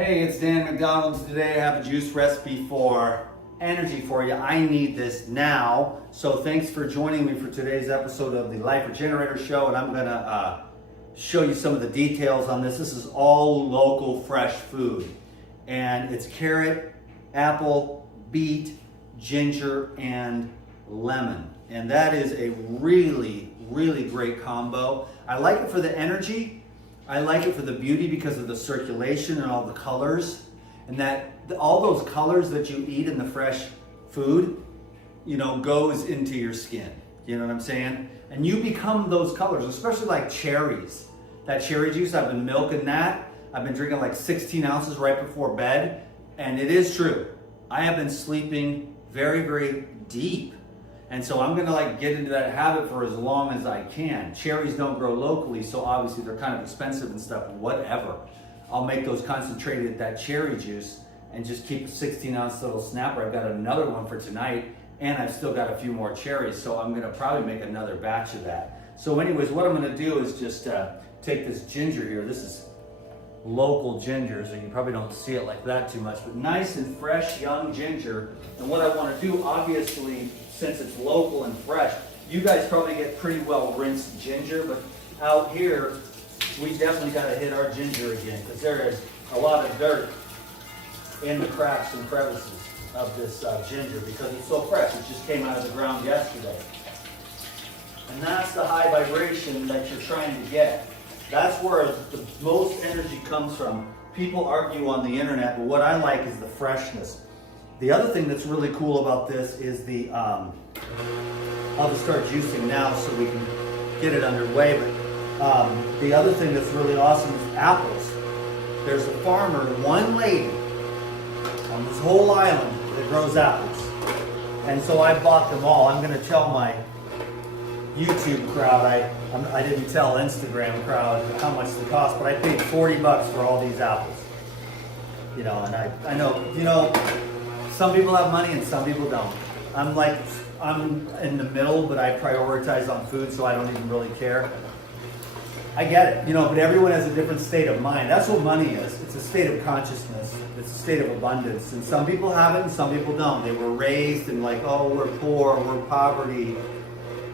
Hey, it's Dan McDonald's. Today I have a juice recipe for energy for you. I need this now. So thanks for joining me for today's episode of the Life Regenerator Show, and I'm gonna show you some of the details on this. This is all local fresh food, and it's carrot, apple, beet, ginger, and lemon. And that is a really, really great combo. I like it for the energy. I like it for the beauty because of the circulation and all the colors, and that all those colors that you eat in the fresh food, you know, goes into your skin. You know what I'm saying? And you become those colors, especially like cherries. That cherry juice, I've been milking that. I've been drinking like 16 ounces right before bed, and it is true. I have been sleeping very, very deep. And so I'm gonna get into that habit for as long as I can. Cherries don't grow locally, so obviously they're kind of expensive and stuff, whatever. I'll make those concentrated, that cherry juice, and just keep a 16-ounce little snapper. I've got another one for tonight, and I've still got a few more cherries, so I'm gonna probably make another batch of that. So anyways, what I'm gonna do is just take this ginger here. This is local ginger, so you probably don't see it like that too much, but nice and fresh, young ginger. And what I wanna do, obviously, since it's local and fresh, you guys probably get pretty well rinsed ginger, but out here, we definitely gotta hit our ginger again, because there is a lot of dirt in the cracks and crevices of this ginger because it's so fresh. It just came out of the ground yesterday. And that's the high vibration that you're trying to get. That's where the most energy comes from. People argue on the internet, but what I like is the freshness. The other thing that's really cool about this is the, I'll just start juicing now so we can get it underway, but the other thing that's really awesome is apples. There's a farmer, one lady, on this whole island that grows apples. And so I bought them all. I'm gonna tell my YouTube crowd, I didn't tell Instagram crowd how much they cost, but I paid 40 bucks for all these apples. You know, and I know, you know, some people have money and some people don't. I'm in the middle, but I prioritize on food, so I don't even really care. I get it, you know, but everyone has a different state of mind. That's what money is. It's a state of consciousness. It's a state of abundance. And some people have it and some people don't. They were raised in like, oh, we're poor, we're poverty.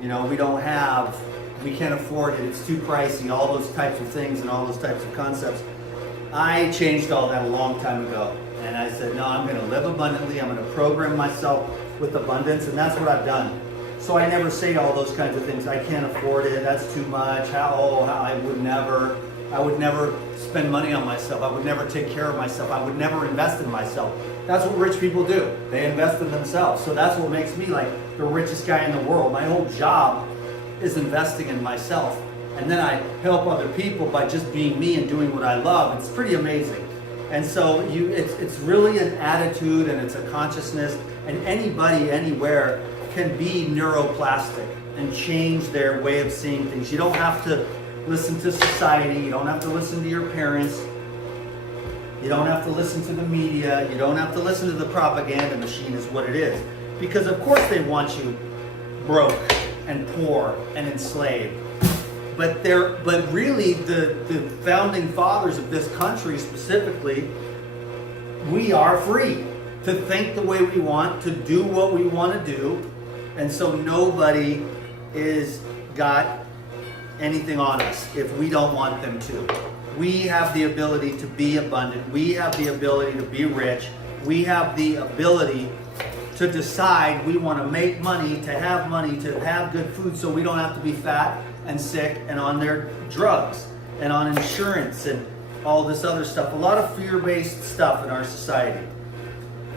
You know, we don't have, we can't afford it, it's too pricey, all those types of things and all those types of concepts. I changed all that a long time ago. And I said, no, I'm gonna live abundantly, I'm gonna program myself with abundance, and that's what I've done. So I never say all those kinds of things. I can't afford it, that's too much, I would never spend money on myself, I would never take care of myself, I would never invest in myself. That's what rich people do. They invest in themselves. So that's what makes me like the richest guy in the world. My whole job is investing in myself. And then I help other people by just being me and doing what I love. It's pretty amazing. And so it's really an attitude and it's a consciousness, and anybody, anywhere can be neuroplastic and change their way of seeing things. You don't have to listen to society. You don't have to listen to your parents. You don't have to listen to the media. You don't have to listen to the propaganda machine is what it is. Because of course they want you broke and poor and enslaved. But really the founding fathers of this country specifically, we are free to think the way we want, to do what we want to do. And so nobody is got anything on us if we don't want them to. We have the ability to be abundant. We have the ability to be rich. We have the ability to decide we want to make money, to have good food so we don't have to be fat and sick and on their drugs and on insurance and all this other stuff. A lot of fear-based stuff in our society.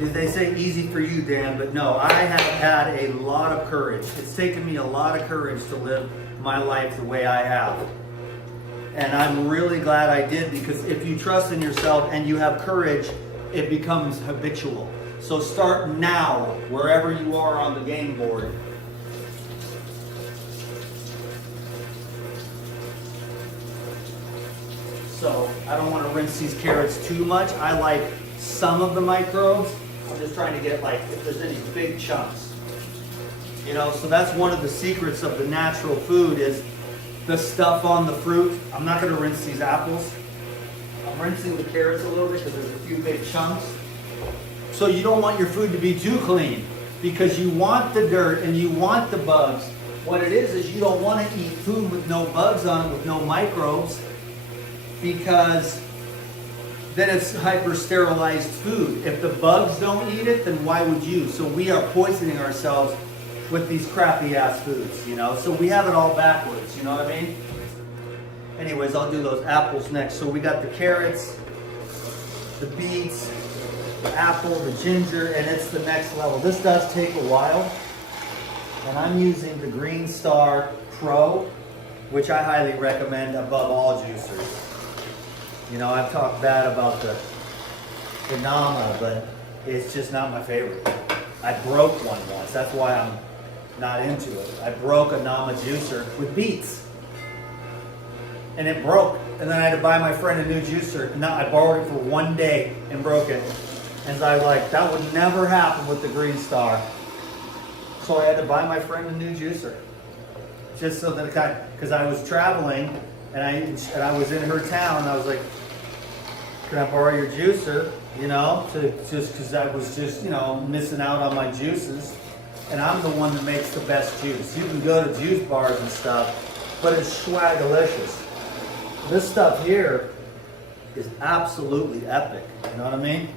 They say easy for you, Dan, but no, I have had a lot of courage. It's taken me a lot of courage to live my life the way I have. And I'm really glad I did, because if you trust in yourself and you have courage, it becomes habitual. So start now, wherever you are on the game board. So I don't want to rinse these carrots too much. I like some of the microbes. I'm just trying to get like, if there's any big chunks. You know, so that's one of the secrets of the natural food is the stuff on the fruit. I'm not going to rinse these apples. I'm rinsing the carrots a little bit because there's a few big chunks. So you don't want your food to be too clean because you want the dirt and you want the bugs. What it is you don't want to eat food with no bugs on it, with no microbes, because then it's hyper-sterilized food. If the bugs don't eat it, then why would you? So we are poisoning ourselves with these crappy-ass foods, you know? So we have it all backwards, you know what I mean? Anyways, I'll do those apples next. So we got the carrots, the beets, the apple, the ginger, and it's the next level. This does take a while, and I'm using the Green Star Pro, which I highly recommend above all juicers. You know, I've talked bad about the Nama, but it's just not my favorite. I broke one once. That's why I'm not into it. I broke a Nama juicer with beets. And it broke. And then I had to buy my friend a new juicer. And I borrowed it for one day and broke it. And I was like, that would never happen with the Green Star. So I had to buy my friend a new juicer. Just so that because I was traveling and I was in her town, and I was like, can I borrow your juicer? You know, just because I was just, you know, missing out on my juices. And I'm the one that makes the best juice. You can go to juice bars and stuff, but it's schwagalicious. This stuff here is absolutely epic. You know what I mean?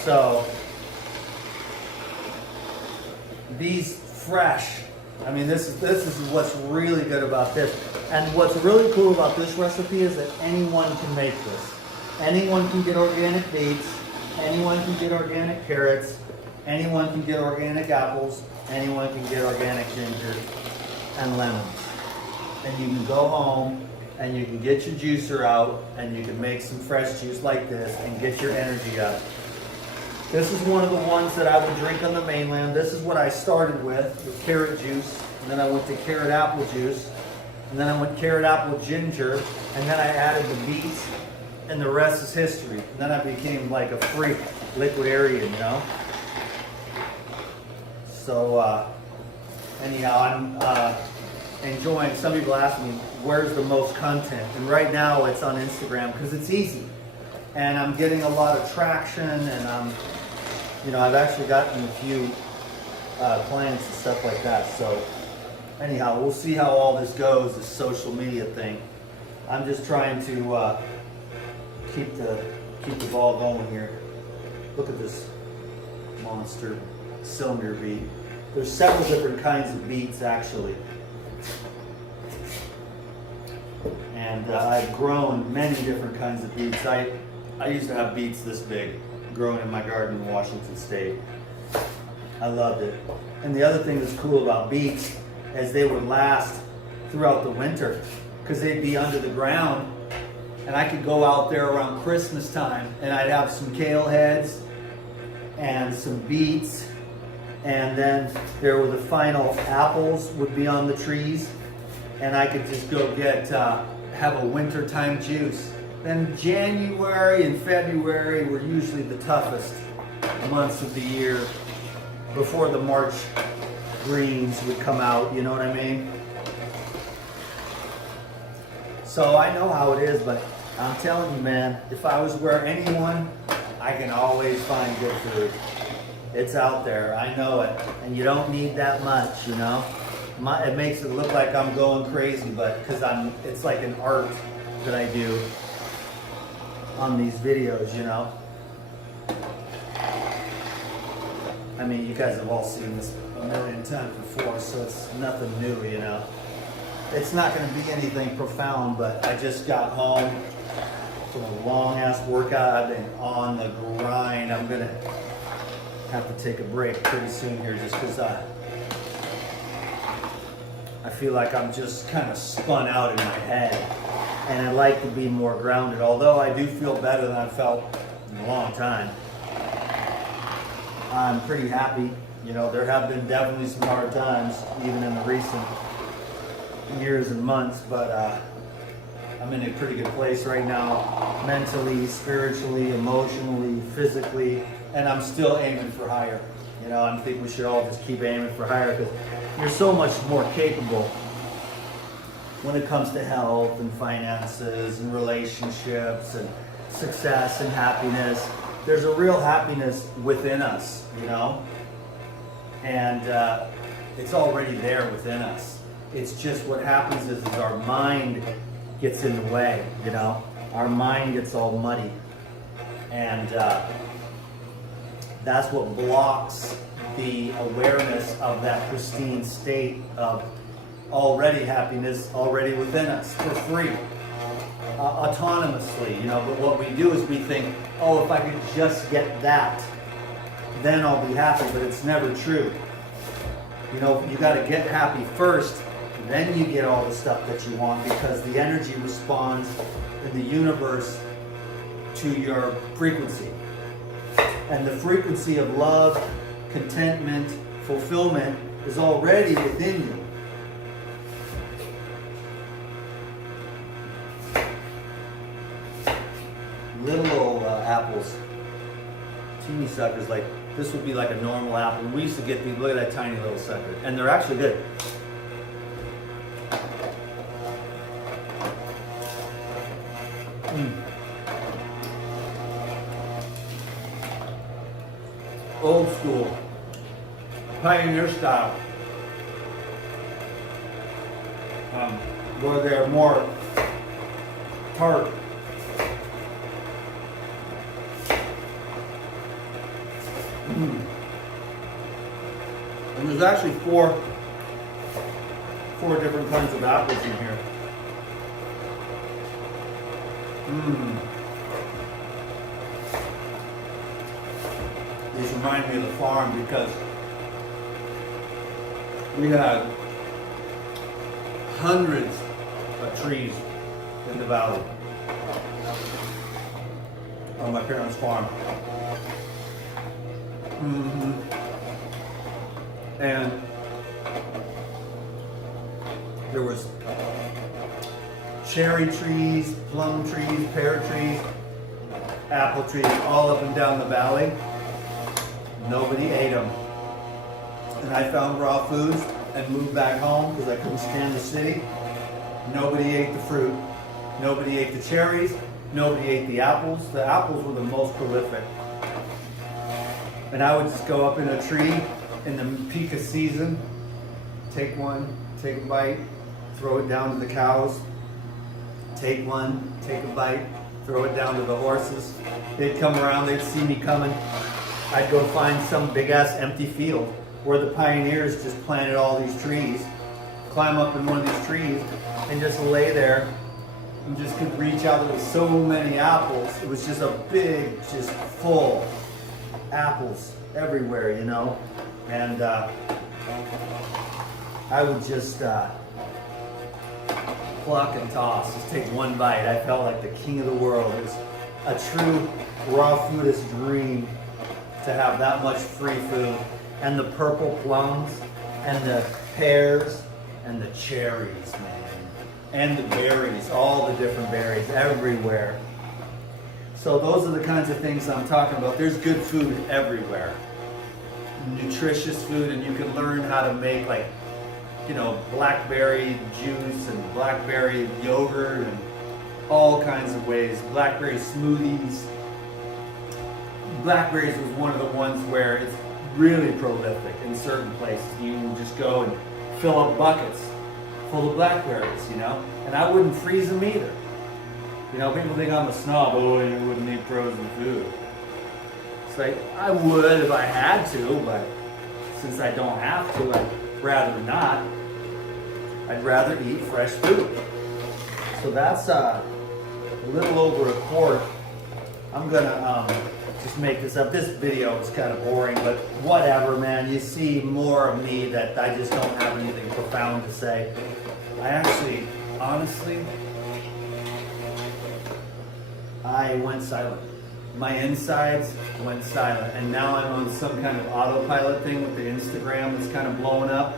So these fresh. I mean, this is what's really good about this. And what's really cool about this recipe is that anyone can make this. Anyone can get organic beets. Anyone can get organic carrots. Anyone can get organic apples. Anyone can get organic ginger and lemons. And you can go home and you can get your juicer out and you can make some fresh juice like this and get your energy up. This is one of the ones that I would drink on the mainland. This is what I started with carrot juice. And then I went to carrot apple juice. And then I went carrot apple ginger. And then I added the beets. And the rest is history. And then I became like a freak liquidarian, you know? So anyhow, I'm enjoying. Some people ask me, where's the most content? And right now it's on Instagram because it's easy. And I'm getting a lot of traction, and you know, I've actually gotten a few clients and stuff like that. So anyhow, we'll see how all this goes, this social media thing. I'm just trying to keep the ball going here. Look at this monster cylinder beet. There's several different kinds of beets actually. And I've grown many different kinds of beets. I used to have beets this big growing in my garden in Washington State. I loved it. And the other thing that's cool about beets is they would last throughout the winter because they'd be under the ground, and I could go out there around Christmas time and I'd have some kale heads and some beets, and then there were the final apples would be on the trees, and I could just go get have a wintertime juice. Then January and February were usually the toughest months of the year before the March greens would come out, you know what I mean? So I know how it is, but I'm telling you, man, if I was where anyone, I can always find good food. It's out there, I know it. And you don't need that much, you know? It makes it look like I'm going crazy, but because it's like an art that I do on these videos, you know? I mean, you guys have all seen this a million times before, so it's nothing new, you know? It's not going to be anything profound, but I just got home from a long-ass workout. I've been on the grind. I'm going to have to take a break pretty soon here just because I feel like I'm just kind of spun out in my head, and I like to be more grounded, although I do feel better than I've felt in a long time. I'm pretty happy. You know, there have been definitely some hard times, even in the recent years and months, but I'm in a pretty good place right now, mentally, spiritually, emotionally, physically, and I'm still aiming for higher. You know, I think we should all just keep aiming for higher because you're so much more capable when it comes to health and finances and relationships and success and happiness. There's a real happiness within us, you know, and it's already there within us. It's just what happens is our mind gets in the way, you know. Our mind gets all muddy, and that's what blocks the awareness of that pristine state of already happiness already within us for free, autonomously, you know. But what we do is we think, oh, if I could just get that, then I'll be happy. But it's never true. You know, you got to get happy first, then you get all the stuff that you want, because the energy responds in the universe to your frequency. And the frequency of love, contentment, fulfillment is already within you. Little old apples, teeny suckers, like this would be like a normal apple. We used to get these, look at that tiny little sucker, and they're actually good. Old school, pioneer style, where they're more tart. And there's actually four different kinds of apples in here. These remind me of the farm because we had hundreds of trees in the valley on my parents' farm. And there was cherry trees, plum trees, pear trees, apple trees, all up and down the valley. Nobody ate them. And I found raw foods and moved back home because I couldn't stand the city. Nobody ate the fruit. Nobody ate the cherries. Nobody ate the apples. The apples were the most prolific. And I would just go up in a tree in the peak of season, take one, take a bite, throw it down to the cows, take one, take a bite, throw it down to the horses. They'd come around, they'd see me coming. I'd go find some big ass empty field where the pioneers just planted all these trees, climb up in one of these trees and just lay there and just could reach out. There was so many apples. It was just a big, just full apples everywhere, you know. And I would just pluck and toss, just take one bite. I felt like the king of the world. It was a true raw foodist dream to have that much free food. And the purple plums, and the pears, and the cherries, man. And the berries, all the different berries everywhere. So those are the kinds of things I'm talking about. There's good food everywhere. Nutritious food, and you can learn how to make, like, you know, blackberry juice and blackberry yogurt and all kinds of ways. Blackberry smoothies. Blackberries was one of the ones where it's really prolific in certain places. You will just go and fill up buckets full of blackberries, you know, and I wouldn't freeze them either. You know, people think I'm a snob. Oh, you wouldn't eat frozen food. It's like, I would if I had to, but since I don't have to, I'd rather not. I'd rather eat fresh food. So that's a little over a quart. I'm gonna just make this up. This video is kind of boring, but whatever, man. You see more of me that I just don't have anything profound to say. I actually, honestly, I went silent. My insides went silent, and now I'm on some kind of autopilot thing with the Instagram that's kind of blowing up.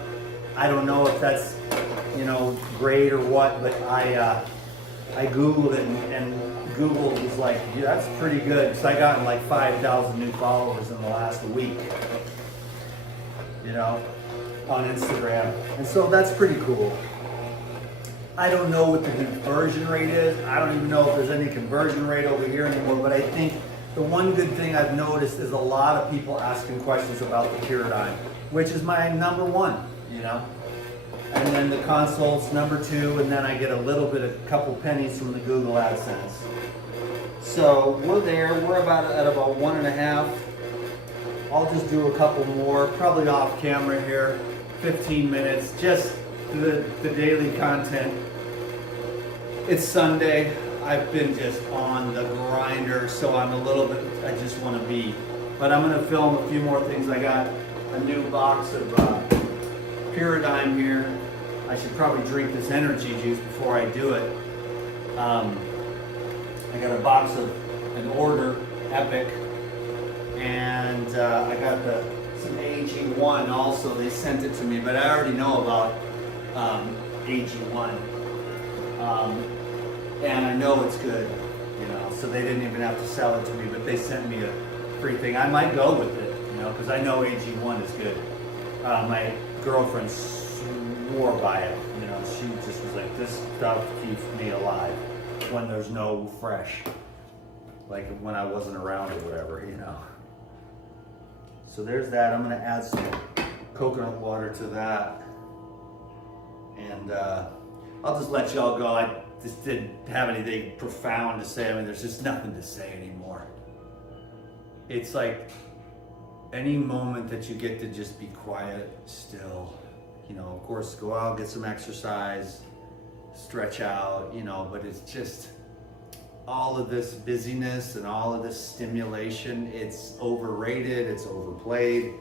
I don't know if that's, you know, great or what, but I Googled it, and Google was like, yeah, that's pretty good, because I got like 5,000 new followers in the last week, you know, on Instagram, and so that's pretty cool. I don't know what the conversion rate is. I don't even know if there's any conversion rate over here anymore, but I think the one good thing I've noticed is a lot of people asking questions about the paradigm, which is my number one, you know? And then the consults, number two, and then I get a little bit, a couple pennies from the Google AdSense. So we're there, we're about at about 1.5. I'll just do a couple more, probably off camera here, 15 minutes, just the daily content. It's Sunday, I've been just on the grinder, so I'm a little bit, I just want to be, but I'm going to film a few more things. I got a new box of Paradigm here. I should probably drink this energy juice before I do it. I got a box of an order, Epic, and I got some AG1 also. They sent it to me, but I already know about AG1. And I know it's good, you know, so they didn't even have to sell it to me, but they sent me a free thing. I might go with it, you know, because I know AG1 is good. My girlfriend swore by it, you know, she just was like, this stuff keeps me alive when there's no fresh, like when I wasn't around or whatever, you know. So there's that. I'm going to add some coconut water to that. And I'll just let y'all go. I just didn't have anything profound to say. I mean, there's just nothing to say anymore. It's like any moment that you get to just be quiet, still, you know, of course, go out, get some exercise, stretch out, you know, but it's just all of this busyness and all of this stimulation, it's overrated, it's overplayed.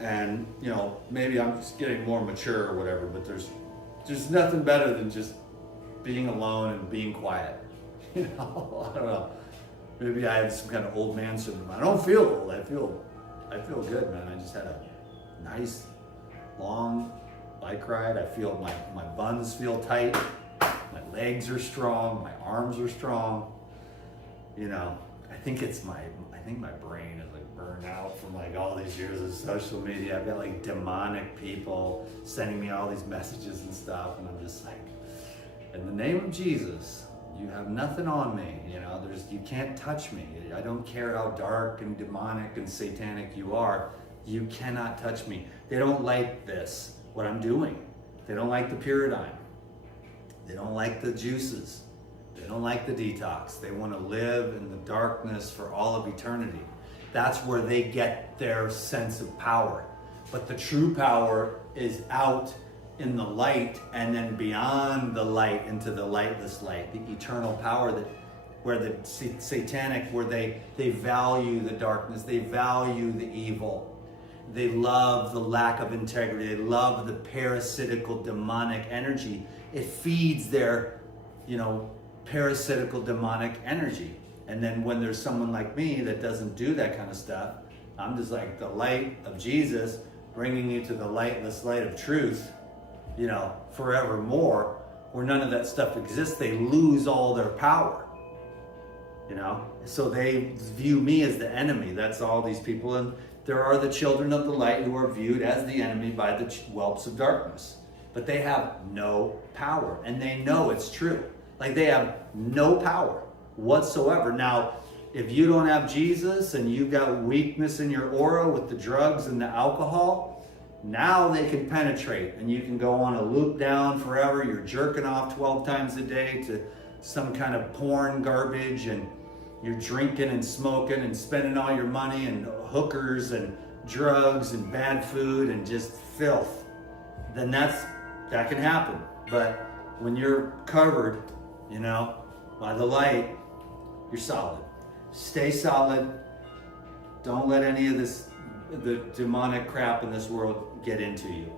And, you know, maybe I'm just getting more mature or whatever, but there's nothing better than just being alone and being quiet. You know, I don't know. Maybe I have some kind of old man syndrome. I don't feel old. I feel good, man. I just had a nice, long bike ride. I feel my buns feel tight. My legs are strong. My arms are strong. You know, I think my brain is like burned out from like all these years of social media. I've got like demonic people sending me all these messages and stuff, and I'm just like, in the name of Jesus, you have nothing on me. You know, you can't touch me. I don't care how dark and demonic and satanic you are. You cannot touch me. They don't like this, what I'm doing. They don't like the paradigm. They don't like the juices. They don't like the detox. They want to live in the darkness for all of eternity. That's where they get their sense of power. But the true power is out in the light, and then beyond the light into the lightless light, the eternal power where the satanic, where they value the darkness, they value the evil, they love the lack of integrity, they love the parasitical demonic energy. It feeds their, you know, parasitical demonic energy. And then when there's someone like me that doesn't do that kind of stuff, I'm just like the light of Jesus, bringing you to the lightless light of truth, you know, forevermore, where none of that stuff exists. They lose all their power, you know. So they view me as the enemy. That's all these people. And there are the children of the light who are viewed as the enemy by the whelps of darkness. But they have no power, and they know it's true. Like, they have no power whatsoever. Now, if you don't have Jesus and you've got weakness in your aura with the drugs and the alcohol, now they can penetrate, and you can go on a loop down forever. You're jerking off 12 times a day to some kind of porn garbage, and you're drinking and smoking and spending all your money and hookers and drugs and bad food and just filth. Then that can happen. But when you're covered, you know, by the light, you're solid. Stay solid. Don't let any of the demonic crap in this world get into you.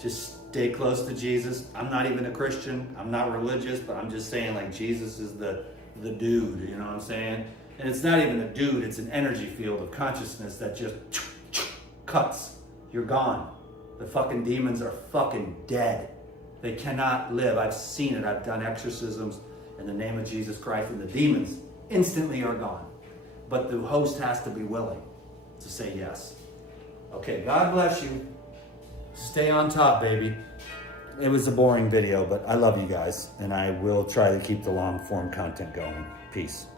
Just stay close to Jesus. I'm not even a Christian. I'm not religious, but I'm just saying, like, Jesus is the dude, you know what I'm saying? And it's not even a dude, it's an energy field of consciousness that just cuts. You're gone. The fucking demons are fucking dead. They cannot live. I've seen it. I've done exorcisms in the name of Jesus Christ, and the demons instantly are gone. But the host has to be willing to say yes. Okay, God bless you. Stay on top, baby. it was a boring video, but I love you guys, and I will try to keep the long form content going. Peace.